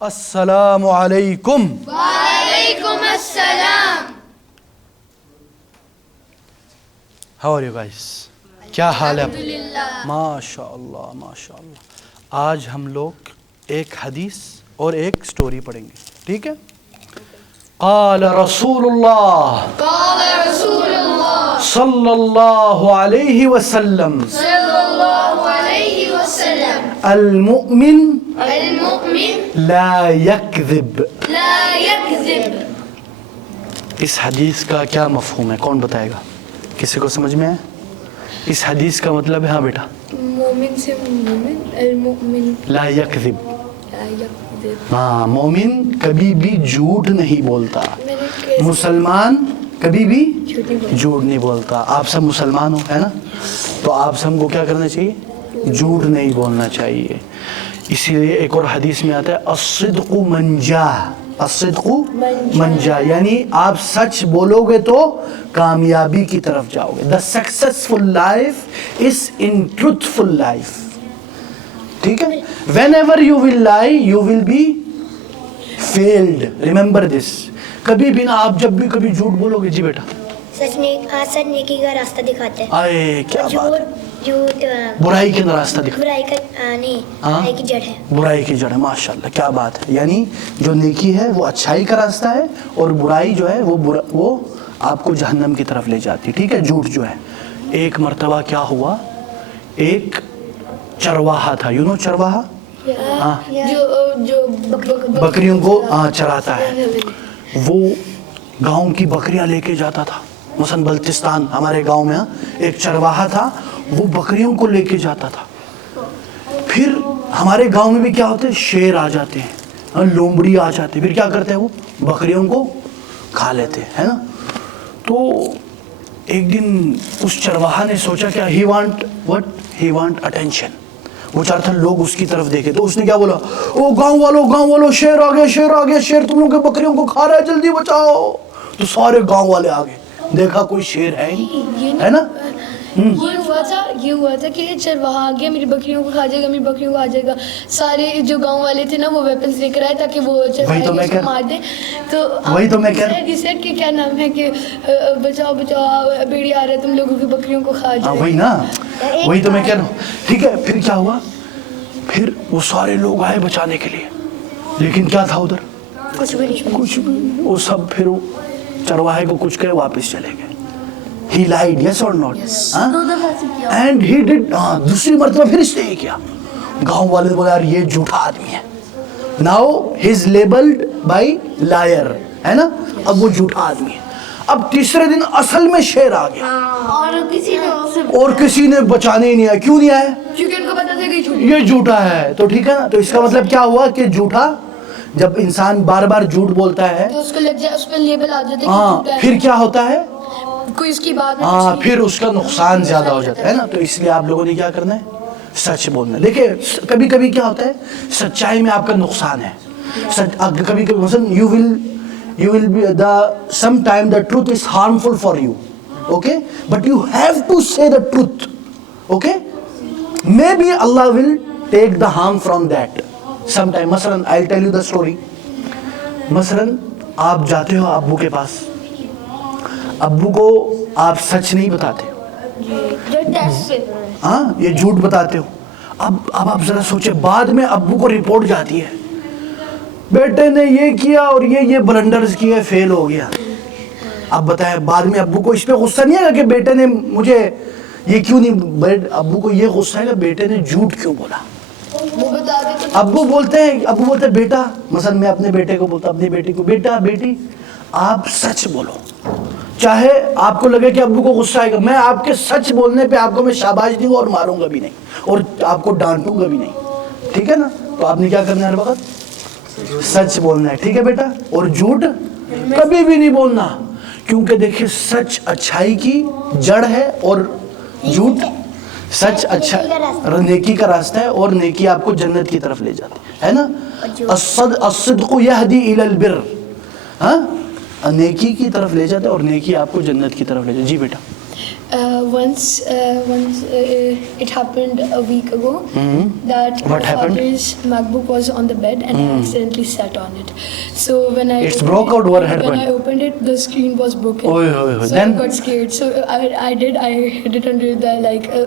السلام علیکم. وعلیکم السلام. How are you guys? کیا حال ہے؟ الحمدللہ. ماشاء اللہ ماشاء اللہ. آج ہم لوگ ایک حدیث اور ایک سٹوری پڑھیں گے, ٹھیک ہے؟ قال رسول اللہ قال رسول اللہ صلی اللہ علیہ وسلم صلی اللہ علیہ وسلم المؤمن المؤمن لا یکذب. لا یکذب. اس حدیث کا کیا مفہوم ہے؟ کون بتائے گا؟ کسی کو سمجھ میں ہے اس حدیث کا مطلب ہے؟ ہاں بیٹا. مومن سے مومن, المؤمن لا یکذب. لا یکذب. ہاں, مومن کبھی بھی جھوٹ نہیں بولتا. میں نے کیسے مسلمان کبھی بھی جھوٹی بولی؟ جھوٹ نہیں بولتا. آپ سب مسلمان ہو, ہے نا؟ تو آپ سب کو کیا کرنا چاہیے؟ جھوٹ نہیں بولنا چاہیے. اسی لیے ایک اور حدیث میں آتا ہے الصدق منجا. الصدق منجا یعنی آپ سچ بولو گے تو کامیابی کی طرف جاؤ گے. The successful life is in truthful life. ٹھیک ہے؟ Whenever you will lie, you will be failed. Remember this. کبھی بھی نہ, آپ جب بھی کبھی جھوٹ بولو گے, جی بیٹا, سچ نیکی کا راستہ دکھاتے ہیں. آئے کیا بات ہے, جھوٹ برائی کے راستہ دکھا, برائی کا نہیں, برائی کی جڑ ہے. برائی کی جڑ ہے. ماشاءاللہ کیا بات ہے. یعنی جو نیکی ہے وہ اچھائی کا راستہ ہے, اور برائی جو ہے وہ آپ کو جہنم کی طرف لے جاتی ہے. ٹھیک ہے؟ جھوٹ جو ہے. ایک مرتبہ کیا ہوا, ایک چرواہا تھا. یو نو چرواہا؟ ہاں, جو بکریوں کو چراتا ہے. وہ گاؤں کی بکریاں لے کے جاتا تھا. مثلا بلتستان ہمارے گاؤں میں ایک چرواہا تھا, وہ بکریوں کو لے کے جاتا تھا. پھر ہمارے گاؤں میں بھی کیا ہوتے ہیں, شیر آ جاتے ہیں, لومڑی آ جاتے ہیں. پھر کیا کرتے ہیں, وہ بکریوں کو کھا لیتے ہیں, ہے نا؟ تو ایک دن اس چرواہا نے سوچا کہ ہی وانٹ اٹینشن. وہ چاہتا لوگ اس کی طرف دیکھے. تو اس نے کیا بولا, او گاؤں والوں, شیر آ گیا, شیر تم لوگ کے بکریوں کو کھا رہا ہے, جلدی بچاؤ. تو سارے گاؤں والے آ گئے, دیکھا کوئی شیر ہے نہیں, ہے نا؟ یہ ہوا تھا کہ چرواہا آ گیا, میری بکریوں کو کھا جائے گا, میری بکریوں کو آ جائے گا. سارے جو گاؤں والے تھے نا وہ ویپنز لے کر آئے تاکہ وہ چرواہے کو مار دیں. تو وہی تو میں کہہ رہا ہوں. ڈیسائیڈ کہ کیا نام ہے کہ بچاؤ بیڑی آ رہا ہے, تم لوگوں کی بکریوں کو کھا جائے. وہی نا, وہی تو میں کہہ رہا ہوں. ٹھیک ہے, پھر کیا ہوا, پھر وہ سارے لوگ آئے بچانے کے لیے, لیکن کیا تھا ادھر, کچھ بھی نہیں. وہ سب پھر چرواہے کو کچھ کرے واپس چلے گئے. He lied, yes or not? And he did. دوسری مرتبہ پھر اس نے یہ کیا. گاؤں والے بولے یار یہ جھوٹا آدمی ہے. Now he is labeled by liar, ہے نا؟ اب وہ جھوٹا آدمی ہے. اب تیسرے دن اصل میں شیر آ گیا, اور کسی نے بچانے ہی نہیں آیا. کیوں نہیں آیا؟ کیونکہ ان کو پتا تھا کہ یہ جھوٹا ہے. تو ٹھیک ہے نا, تو اس کا مطلب کیا ہوا کہ جھوٹا, جب انسان بار بار جھوٹ بولتا ہے تو اس کو لگ جائے, اس پہ لیبل آ جاتا ہے. ہاں, پھر کیا ہوتا ہے, کوئی اس کی بات ہاں, پھر اس کا نقصان زیادہ ہو جاتا ہے نا. تو اس لیے آپ لوگوں نے کیا کرنا ہے, سچ بولنا ہے. دیکھیں کبھی کبھی کیا ہوتا ہے, سچائی میں آپ کا نقصان ہے. کبھی کبھی مثلا you will be sometime the truth is harmful for you, okay, but you have to say the truth, okay. Maybe Allah will take the harm from that sometime. مثلا I'll tell you the story. مثلا آپ جاتے ہو ابو کے پاس, ابو کو آپ سچ نہیں بتاتے, ہاں, یہ جھوٹ بتاتے ہو. اب آپ ذرا سوچے, بعد میں ابو کو رپورٹ جاتی ہے, بیٹے نے یہ کیا اور یہ بلنڈرز کیے, فیل ہو گیا. اب بتائیں, بعد میں ابو کو اس پہ غصہ نہیں آئے گا کہ بیٹے نے مجھے یہ کیوں نہیں, ابو کو یہ غصہ ہے کہ بیٹے نے جھوٹ کیوں بولا. ابو بولتے ہیں بیٹا, مثلا میں اپنے بیٹے کو بولتا, اپنی بیٹی کو, بیٹا بیٹی آپ سچ بولو, چاہے آپ کو لگے کہ ابو کو غصہ آئے گا، میں آپ کے سچ بولنے پہ آپ کو میں شاباش دوں گا اور ماروں گا بھی نہیں اور آپ کو ڈانٹوں گا بھی نہیں، ٹھیک ہے نا؟ تو آپ نے کیا کرنا ہے ہر وقت؟ سچ بولنا ہے، ٹھیک ہے بیٹا؟ اور جھوٹ کبھی بھی نہیں بولنا، کیونکہ دیکھیں سچ اچھائی کی جڑ ہے اور جھوٹ سچ اچھا نیکی کا راستہ ہے، اور نیکی آپ کو جنت کی طرف لے جاتی ہے نا؟ الصدق یہدی الی البر، ہاں نیکی کی طرف لے جاتا ہے اور نیکی آپ کو جنت کی طرف لے جاتا ہے. جی بیٹا. Once it happened a week ago that What my happened? father's MacBook was on the bed and I accidentally sat on it. So when I It's broke out, what happened? When I opened it, the screen was broken. Oy, oy, oy. So Then? I got scared. So I hid it under the like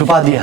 چھپا دیا.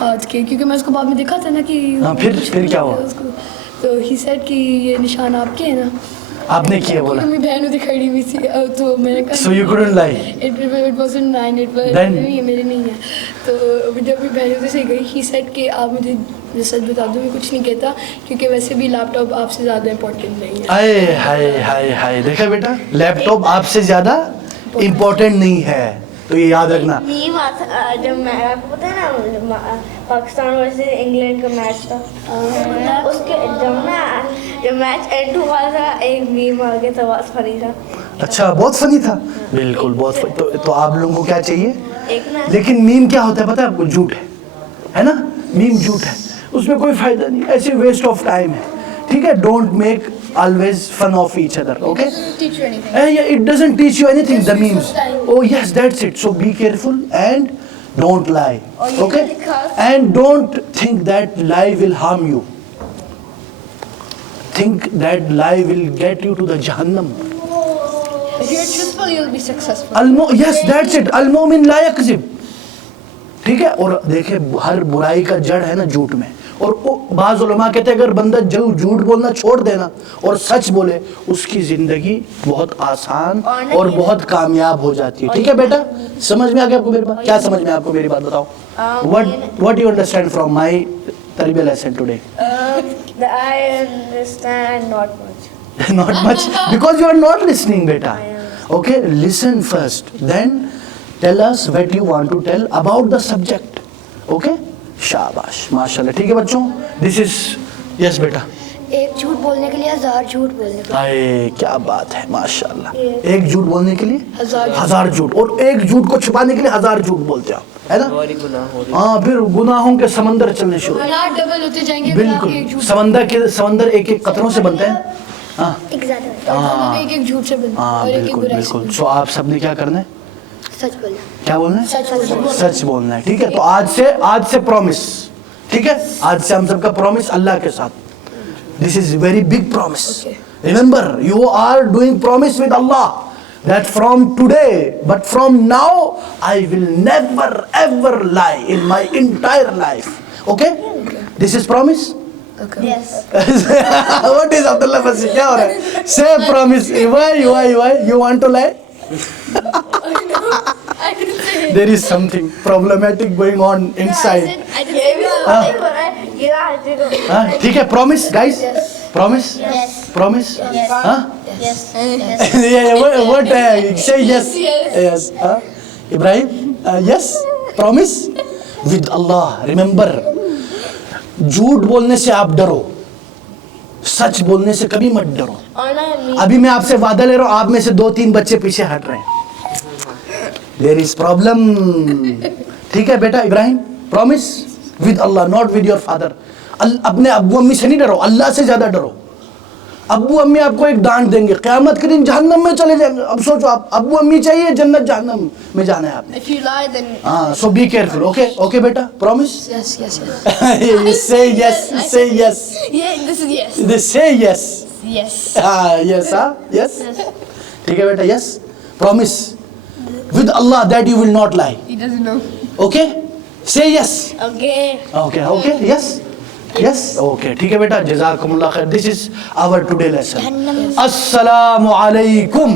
ہاتھ کے, کیونکہ میں اس کو بعد میں دکھا تھا نا کہ پھر کیا ہوا؟ تو ہی سیڈ کہ یہ نشان آپ کے ہیں نا. آپ نے کیا بولا؟ میری بہن ادھر کھڑی ہوئی تھی تو میں نے کہا So you couldn't lie. It wasn't mine, it was میرے نہیں ہے. تو جب میری بہن ادھر سے گئی ہی سیڈ کہ آپ مجھے سچ بتا دو, میں کچھ نہیں کہتا کیونکہ ویسے بھی لیپ ٹاپ آپ سے زیادہ امپورٹنٹ نہیں ہے. ہائے ہائے ہائے ہائے, دیکھا بیٹا لیپ ٹاپ آپ سے زیادہ امپورٹنٹ نہیں ہے, تو یہ یاد رکھنا. جب میں آپ کو پتا ہے نا پاکستان ورسز انگلینڈ کا میچ تھا, اس کے جب میچ اینڈ ہوا تھا ایک میم آ گیا تھا, بہت فنی تھا. اچھا بہت فنی تھا, بالکل بہت فنی. تو آپ لوگوں کو کیا چاہیے, ایک نا لیکن میم کیا ہوتا ہے پتہ ہے آپ کو, جھوٹ ہے نا, میم جھوٹ ہے, اس میں کوئی فائدہ نہیں, ایسے ویسٹ آف ٹائم ہے, ٹھیک ہے. Don't make always fun of each other, okay? It doesn't teach you anything. Yeah, it doesn't teach you anything, the memes. Oh yes, that's it. So be careful and don't lie, okay? And don't think that lie will harm you. Think that lie will get you to the Jahannam. If you're truthful, you'll be successful. Yes, that's it. Al-mu'min la yakzib. ٹھیک ہے. اور دیکھیں ہر برائی کا جڑ ہے نا جھوٹ میں, اور بعض علماء کہتے ہیں اگر بندہ جھوٹ بولنا چھوڑ دینا اور سچ بولے, اس کی زندگی بہت آسان اور بہت کامیاب ہو جاتی ہے. ٹھیک ہے بیٹا, سمجھ میں آ گیا آپ کو میری بات؟ کیا سمجھ میں آپ کو میری بات بتاؤ. What do you understand from my تربیہ lesson today? I understand not much. Not much because you are not listening beta. Okay, listen first, then tell us what you want to tell about the subject. Okay? شاباش, ماشاءاللہ. ٹھیک ہے بچوں, this is yes بیٹا. ایک جھوٹ بولنے کے لیے 1000 جھوٹ بولنے کو. اے کیا بات ہے, ماشاءاللہ. ایک جھوٹ بولنے کے لیے 1000 جھوٹ, اور ایک جھوٹ کو چھپانے کے لیے 1000 جھوٹ بولتے آپ, ہے نا؟ ہاں, پھر گناہوں کے سمندر چلنے شروع. گناہ ڈبل ہوتے جائیں گے. بالکل, سمندر ایک ایک قطروں سے بنتا ہے. ہاں ایک زیادہ ایک ایک جھوٹ سے بنتا ہے ہاں اور ایک ایک بالکل برائی سے. بالکل. سو آپ سب نے کیا کرنا ہے, سچ بولنا. کیا بولنا ہے, سچ بولنا ہے. ٹھیک ہے, تو آج سے پرومس, ٹھیک ہے, آج سے ہم سب کا پرومس اللہ کے ساتھ. This is very big promise. Remember you are doing promise with Allah that from today, but from now, I will never ever lie in my entire life. Okay? This is promise? Okay. Yes. What is Abdullah Fasih? کیا ہو رہا ہے? Say promise. Why? You want to lie? There is something problematic going on inside. ٹھیک ہے, promise guys? Promise? Promise? Huh? What? Say yes. Yes. Ibrahim? Yes? Promise? With Allah. Remember, جھوٹ بولنے سے آپ ڈرو, سچ بولنے سے کبھی مت ڈرو. ابھی میں آپ سے وعدہ لے رہا ہوں, آپ میں سے 2-3 بچے پیچھے ہٹ رہے ہیں. There is problem. ٹھیک ہے بیٹا ابراہیم, promise with Allah, not with your father. اپنے ابو امی سے نہیں ڈرو, اللہ سے زیادہ ڈرو. ابو امی آپ کو ایک ڈانٹ دیں گے, قیامت کے دن جہنم میں چلے جائیں گے. اب سوچو, آپ ابو امی چاہیے, جنت جہنم میں جانا ہے آپ نے. If you lie, then ہاں, so be careful. Okay beta, promise? yes. You say yes, say yes. Yeah, this is yes. They say yes. Yes. Yes. ٹھیک ہے بیٹا, yes. Promise with Allah that you will not lie. He doesn't know. Okay? Say yes. Okay. Yes. Okay. ٹھیک ہے بیٹا, جزاکم اللہ خیر. This is our today lesson. السلام علیکم.